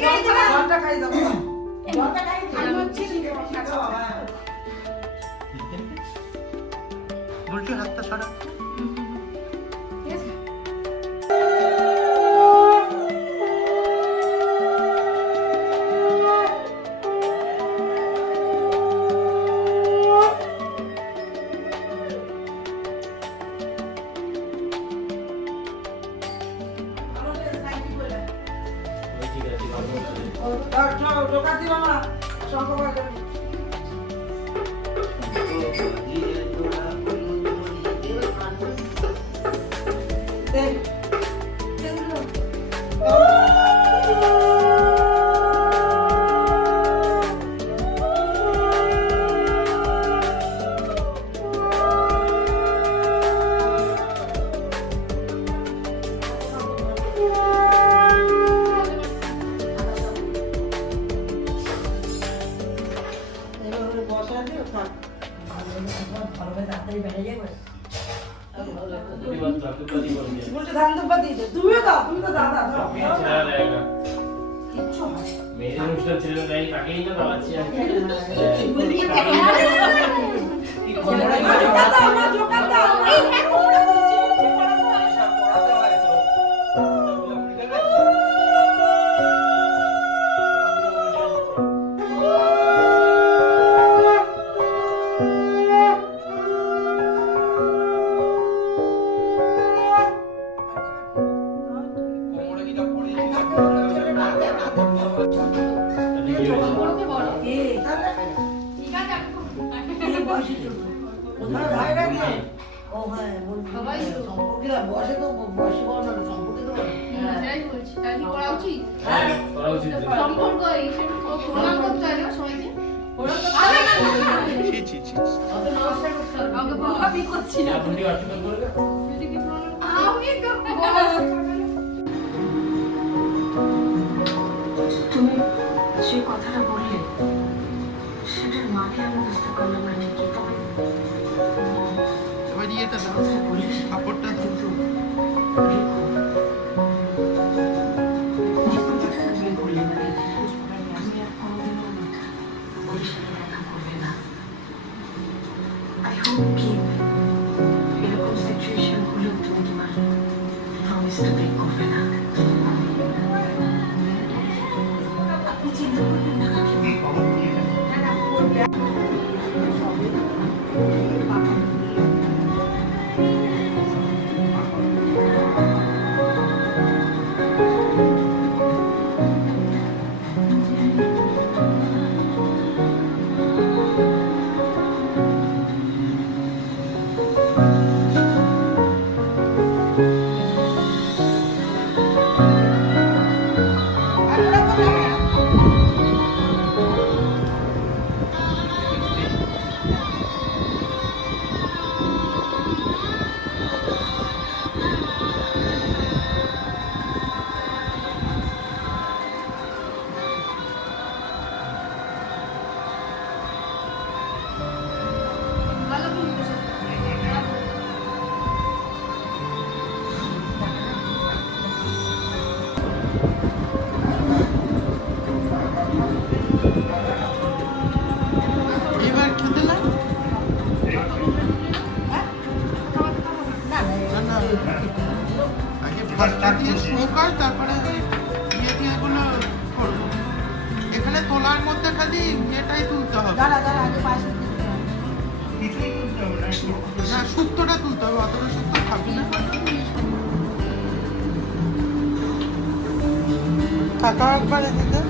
জলটা খাই দাও জলটা খাই বলছি হাতটা ছাড়া मेरे अनुष्ठान चले नहीं ताकि ही ना बालाची है তুমি যে কথাটা বললে সেটার মানে আমি বুঝতে পারলাম না ঠিকই তবে এবার ইয়েটা দাও কাপড়টা কিন্তু বিয়ে করলে মানে তুমি আর কোনোদিনও ওর সাথে দেখা করবে না। আই হোপ কি এরকম সিচুয়েশন হলেও তুমি তোমার প্রমিসটা ব্রেক করবে না। আপনি চিন্তা করবেন না। তারপরে ইয়ে টিয়েগুলো করবো। এখানে তোলার মধ্যে খালি ইয়েটাই তুলতে হবে না, শুক্তোটা তুলতে হবে, অতটা শুক্তো খাবি না। কাকা একবার এদিকে